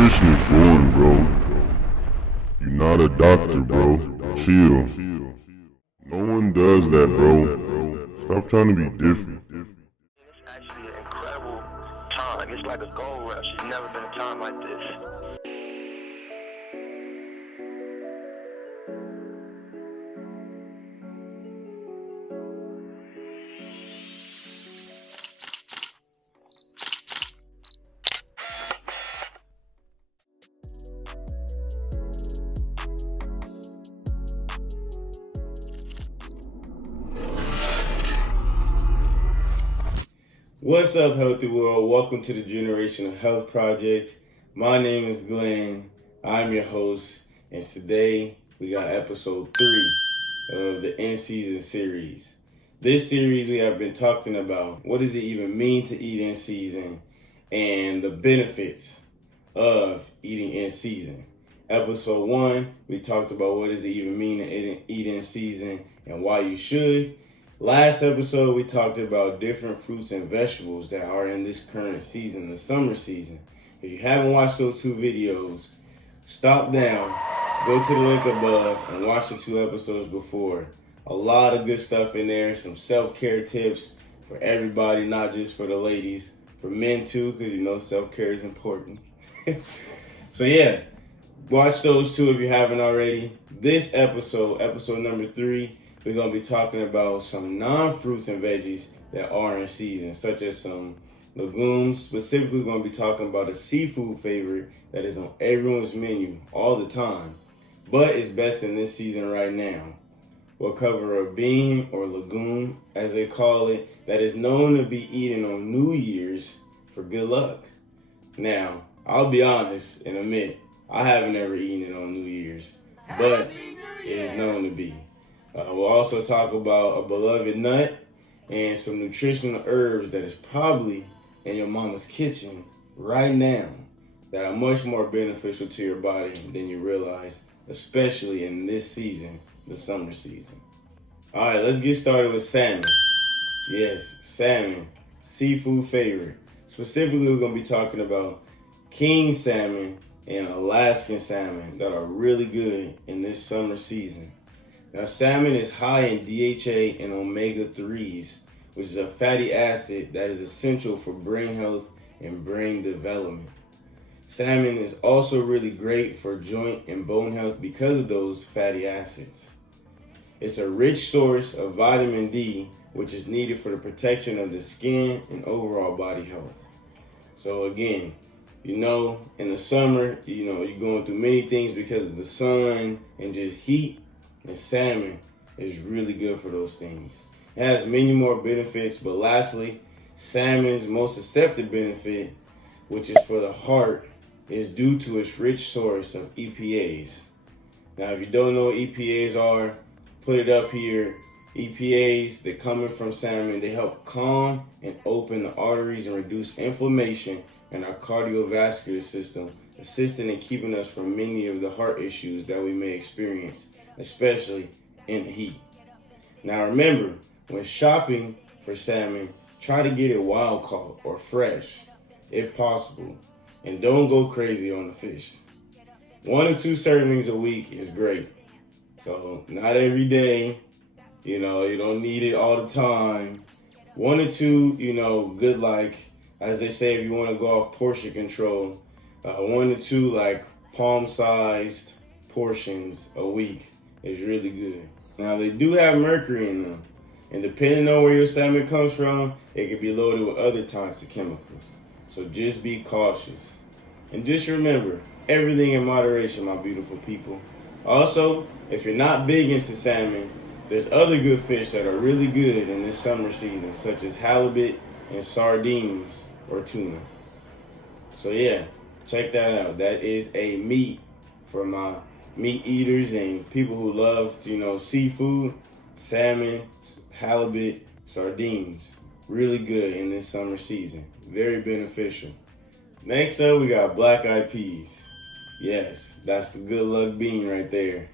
nutritionist Rowan, bro. You're not a doctor, bro. Chill. No one does that, bro. Stop trying to be different. It's actually an incredible time. It's like a gold rush. There's never been a time like this. What's up, Healthy World? Welcome to the Generational Health Project. My name is Glenn. I'm your host, and today we got episode 3 of the in-season series. This series we have been talking about what does it even mean to eat in season and the benefits of eating in season. Episode 1, we talked about what does it even mean to eat in season and why you should. Last episode, we talked about different fruits and vegetables that are in this current season, the summer season. If you haven't watched those 2 videos, stop down, go to the link above, and watch the 2 episodes before. A lot of good stuff in there, some self-care tips for everybody, not just for the ladies, for men too, because you know self-care is important. So yeah, watch those 2 if you haven't already. This episode number 3, we're going to be talking about some non-fruits and veggies that are in season, such as some legumes. Specifically, we're going to be talking about a seafood favorite that is on everyone's menu all the time, but it's best in this season right now. We'll cover a bean or legume, as they call it, that is known to be eaten on New Year's for good luck. Now, I'll be honest and admit, I haven't ever eaten it on New Year's, but it is known to be. We'll also talk about a beloved nut and some nutritional herbs that is probably in your mama's kitchen right now that are much more beneficial to your body than you realize, especially in this season, the summer season. All right, let's get started with salmon. Yes, salmon, seafood favorite. Specifically, we're going to be talking about king salmon and Alaskan salmon that are really good in this summer season. Now, salmon is high in DHA and omega-3s, which is a fatty acid that is essential for brain health and brain development. Salmon is also really great for joint and bone health because of those fatty acids. It's a rich source of vitamin D, which is needed for the protection of the skin and overall body health. So again, in the summer, you're going through many things because of the sun and just heat. And salmon is really good for those things. It has many more benefits, but lastly, salmon's most accepted benefit, which is for the heart, is due to its rich source of EPAs. Now, if you don't know what EPAs are, put it up here. EPAs, they're coming from salmon. They help calm and open the arteries and reduce inflammation in our cardiovascular system, assisting in keeping us from many of the heart issues that we may experience, especially in the heat. Now remember, when shopping for salmon, try to get it wild caught or fresh, if possible, and don't go crazy on the fish. 1 or 2 servings a week is great. So not every day, you don't need it all the time. 1 or 2, good, like, as they say, if you want to go off portion control, 1 or 2 like palm-sized portions a week is really good. Now, they do have mercury in them, and depending on where your salmon comes from, it can be loaded with other toxic chemicals. So just be cautious. And just remember, everything in moderation, my beautiful people. Also, if you're not big into salmon, there's other good fish that are really good in this summer season, such as halibut and sardines or tuna. So yeah, check that out. That is a meat for my meat eaters and people who love, seafood. Salmon, halibut, sardines. Really good in this summer season. Very beneficial. Next up, we got black-eyed peas. Yes, that's the good luck bean right there.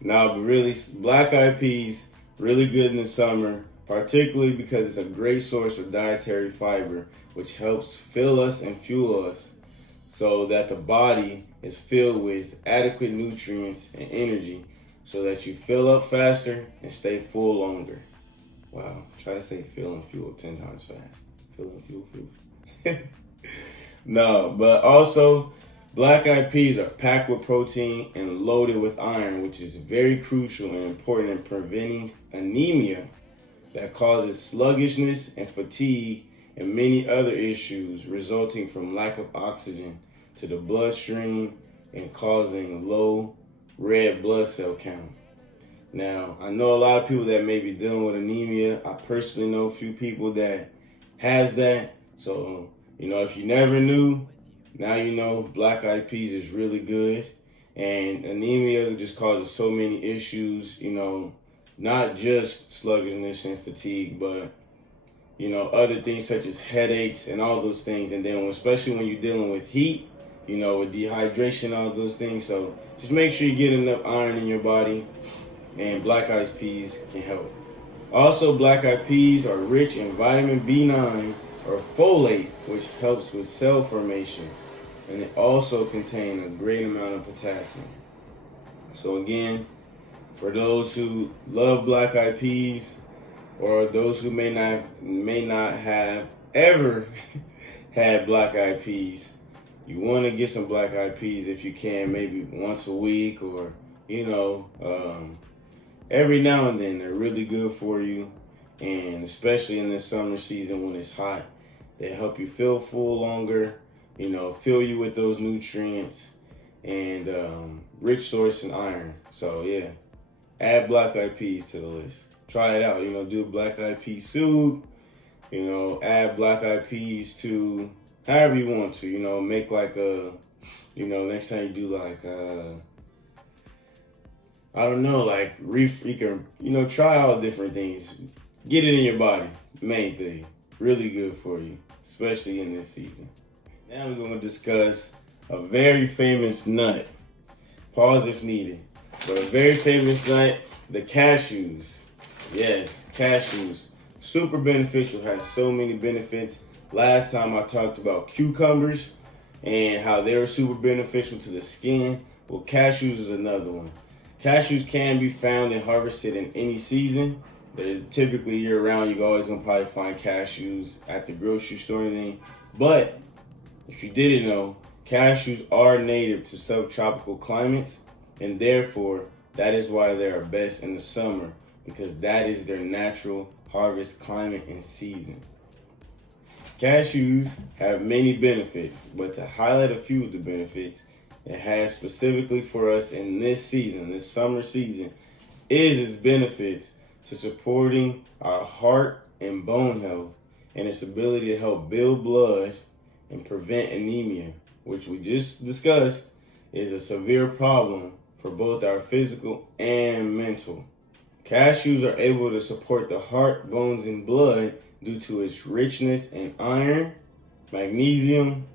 Now, but really, black-eyed peas, really good in the summer, particularly because it's a great source of dietary fiber, which helps fill us and fuel us so that the body is filled with adequate nutrients and energy so that you fill up faster and stay full longer. Wow, try to say fill and fuel 10 times fast. Fill and fuel. No, but also black-eyed peas are packed with protein and loaded with iron, which is very crucial and important in preventing anemia that causes sluggishness and fatigue and many other issues resulting from lack of oxygen to the bloodstream and causing low red blood cell count. Now, I know a lot of people that may be dealing with anemia. I personally know a few people that has that. So, if you never knew, now you know black-eyed peas is really good. And anemia just causes so many issues, not just sluggishness and fatigue, but, other things such as headaches and all those things. And then especially when you're dealing with heat, with dehydration, all those things. So just make sure you get enough iron in your body, and black-eyed peas can help. Also, black-eyed peas are rich in vitamin B9 or folate, which helps with cell formation. And they also contain a great amount of potassium. So again, for those who love black-eyed peas, or those who may not have ever had black-eyed peas, you want to get some black-eyed peas if you can, maybe once a week, or every now and then. They're really good for you, and especially in this summer season when it's hot, they help you feel full longer, fill you with those nutrients and rich source in iron. So yeah, add black-eyed peas to the list. Try it out. Do black-eyed pea soup. Add black-eyed peas to however you want to. Make like a, next time you do like I don't know, like you can, try all different things. Get it in your body. Main thing. Really good for you, especially in this season. Now we're going to discuss a very famous nut. Pause if needed. But a very famous nut, the cashews. Yes, cashews. Super beneficial, has so many benefits. Last time I talked about cucumbers and how they were super beneficial to the skin. Well, cashews is another one. Cashews can be found and harvested in any season. They're typically year-round. You're always going to probably find cashews at the grocery store and anything. But if you didn't know, cashews are native to subtropical climates, and therefore that is why they are best in the summer, because that is their natural harvest climate and season. Cashews have many benefits, but to highlight a few of the benefits it has specifically for us in this season, this summer season, is its benefits to supporting our heart and bone health and its ability to help build blood and prevent anemia, which we just discussed is a severe problem for both our physical and mental. Cashews are able to support the heart, bones, and blood due to its richness in iron, magnesium,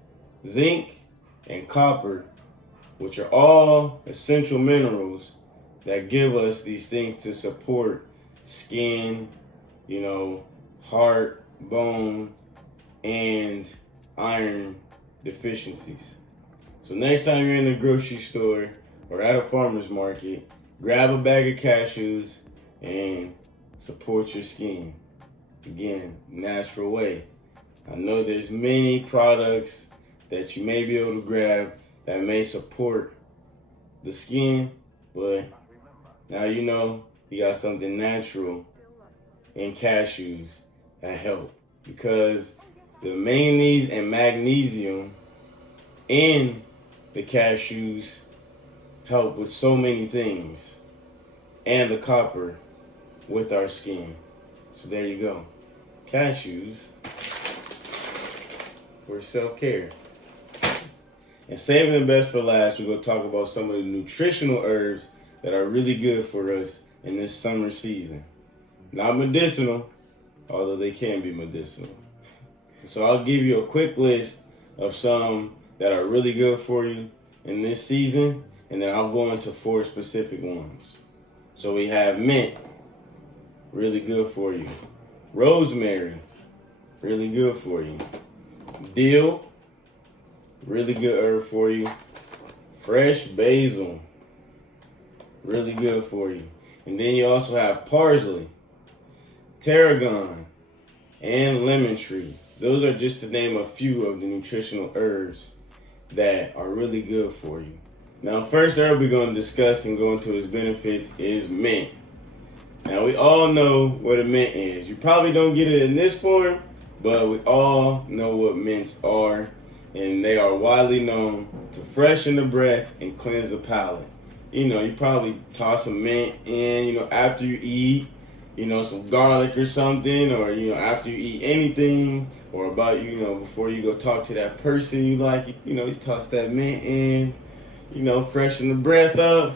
zinc, and copper, which are all essential minerals that give us these things to support skin, heart, bone, and iron deficiencies. So next time you're in the grocery store or at a farmer's market, grab a bag of cashews and support your skin. Again, natural way. I know there's many products that you may be able to grab that may support the skin, but now you got something natural in cashews that help, because the manganese and magnesium in the cashews help with so many things, and the copper with our skin. So there you go. Cashews for self-care. And saving the best for last, we're going to talk about some of the nutritional herbs that are really good for us in this summer season. Not medicinal, although they can be medicinal. So I'll give you a quick list of some that are really good for you in this season, and then I'll go into 4 specific ones. So we have mint, really good for you. Rosemary, really good for you. Dill, really good herb for you. Fresh basil, really good for you. And then you also have parsley, tarragon, and lemon tree. Those are just to name a few of the nutritional herbs that are really good for you. Now, first herb we're going to discuss and go into its benefits is mint. Now, we all know what a mint is. You probably don't get it in this form, but we all know what mints are, and they are widely known to freshen the breath and cleanse the palate. You probably toss some mint in, after you eat, some garlic or something, or, after you eat anything, or before you go talk to that person you like, you toss that mint in, freshen the breath up.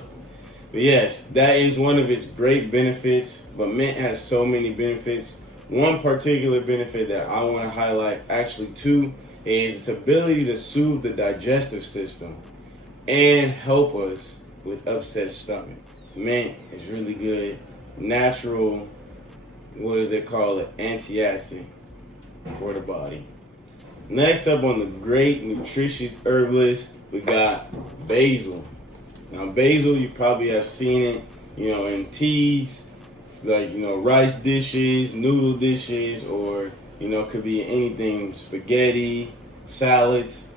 But yes, that is one of its great benefits, but mint has so many benefits. One particular benefit that I want to highlight, actually two, is its ability to soothe the digestive system and help us with upset stomach. Mint is really good, natural, what do they call it, antacid for the body. Next up on the great nutritious herb list, we got basil. Now basil, you probably have seen it, in teas, like, rice dishes, noodle dishes, or, could be anything, spaghetti, salads.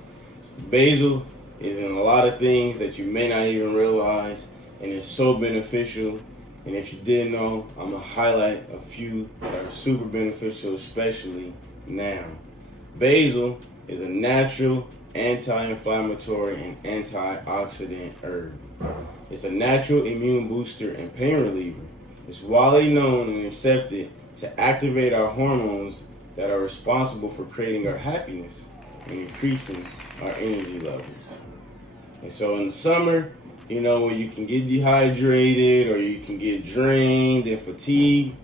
Basil is in a lot of things that you may not even realize, and it's so beneficial. And if you didn't know, I'm going to highlight a few that are super beneficial, especially now. Basil is a natural anti-inflammatory and antioxidant herb. It's a natural immune booster and pain reliever. It's widely known and accepted to activate our hormones that are responsible for creating our happiness and increasing our energy levels. And so in the summer, when you can get dehydrated or you can get drained and fatigued,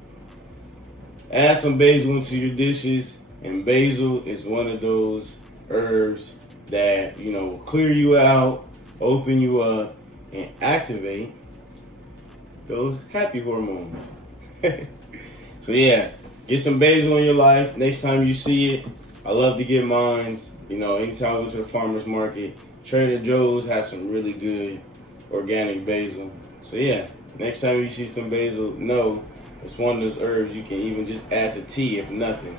add some basil into your dishes. And basil is one of those herbs that, will clear you out, open you up, and activate those happy hormones. So yeah, get some basil in your life. Next time you see it, I love to get mine. Anytime I go to the farmer's market, Trader Joe's has some really good organic basil. So yeah, next time you see some basil, know it's one of those herbs you can even just add to tea, if nothing,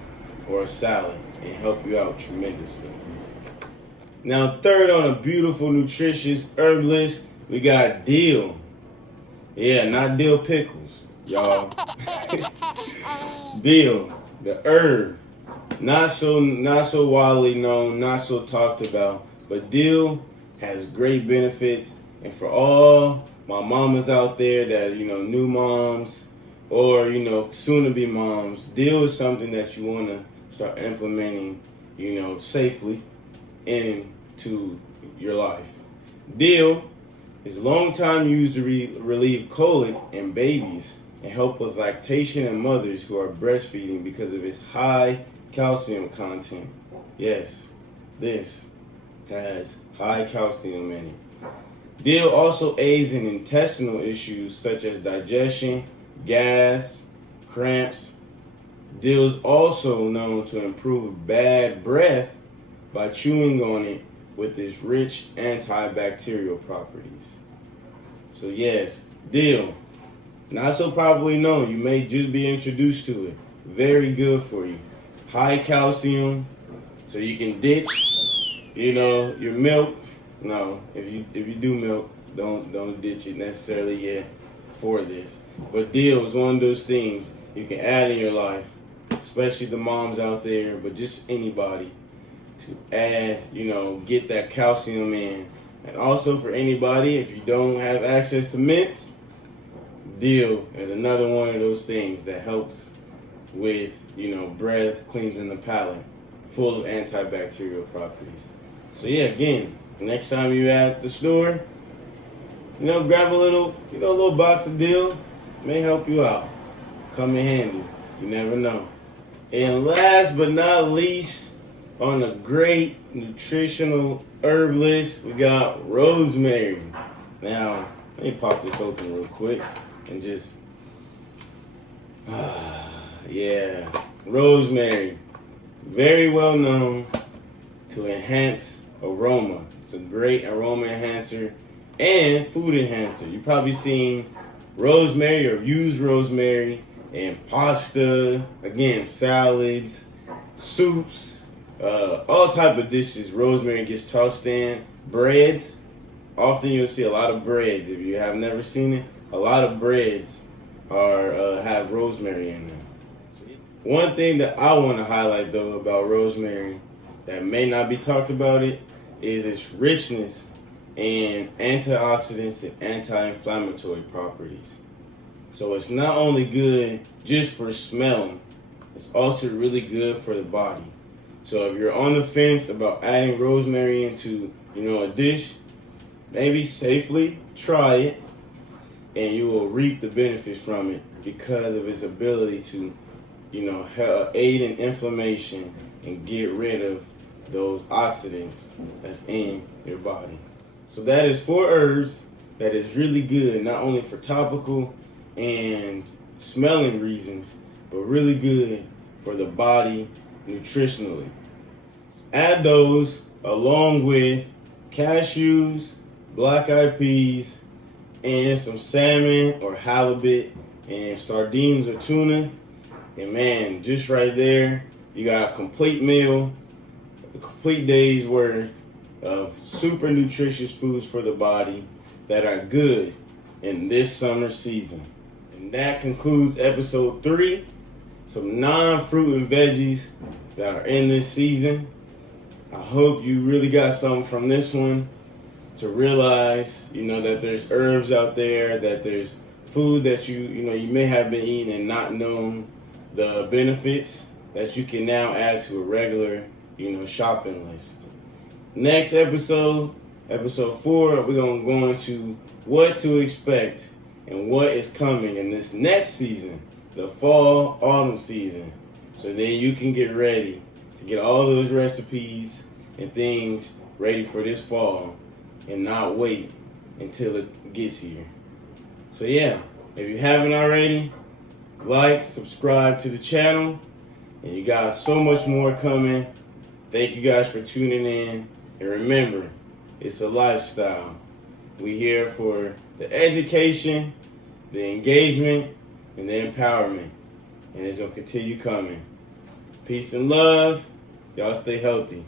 or a salad, and help you out tremendously. Now, third on a beautiful, nutritious herb list, we got dill. Yeah, not dill pickles, y'all. Dill, the herb, not so widely known, not so talked about, but dill has great benefits. And for all my mamas out there that, new moms or, soon to be moms, dill is something that you want to start implementing, safely into your life. Dill is long time used to relieve colic in babies and help with lactation in mothers who are breastfeeding because of its high calcium content. Yes, this has high calcium in it. Dill also aids in intestinal issues such as digestion, gas, cramps. Dill is also known to improve bad breath by chewing on it with its rich antibacterial properties. So yes, dill, not so probably known. You may just be introduced to it. Very good for you. High calcium, so you can ditch, your milk. No, if you do milk, don't ditch it necessarily yet for this. But dill is one of those things you can add in your life, especially the moms out there, but just anybody, to add, get that calcium in. And also for anybody, if you don't have access to mints, dill is another one of those things that helps with, breath, cleansing the palate, full of antibacterial properties. So yeah, again, next time you're at the store, grab a little box of dill. May help you out. Come in handy. You never know. And last but not least, on a great nutritional herb list, we got rosemary. Now, let me pop this open real quick and just, yeah, rosemary. Very well known to enhance aroma. It's a great aroma enhancer and food enhancer. You've probably seen rosemary or used rosemary in pasta, again, salads, soups, all type of dishes. Rosemary gets tossed in. Breads, often you'll see a lot of breads. If you have never seen it, a lot of breads have rosemary in them. One thing that I want to highlight though about rosemary that may not be talked about is its richness in antioxidants and anti-inflammatory properties. So it's not only good just for smelling, it's also really good for the body. So if you're on the fence about adding rosemary into, a dish, maybe safely try it, and you will reap the benefits from it because of its ability to, aid in inflammation and get rid of those oxidants that's in your body. So that is 4 herbs that is really good, not only for topical and smelling reasons, but really good for the body nutritionally. Add those along with cashews, black-eyed peas, and some salmon or halibut and sardines or tuna. And man, just right there, you got a complete meal, a complete day's worth of super nutritious foods for the body that are good in this summer season. And that concludes episode 3. Some non-fruit and veggies that are in this season. I hope you really got something from this one to realize, that there's herbs out there, that there's food that you may have been eating and not known the benefits that you can now add to a regular, shopping list. Next episode, episode 4, we're going to go into what to expect and what is coming in this next season, the fall, autumn season. So then you can get ready to get all those recipes and things ready for this fall and not wait until it gets here. So yeah, if you haven't already, like, subscribe to the channel, and you got so much more coming. Thank you guys for tuning in, and remember, it's a lifestyle. We here for the education, the engagement, and the empowerment, and it's gonna continue coming. Peace and love. Y'all stay healthy.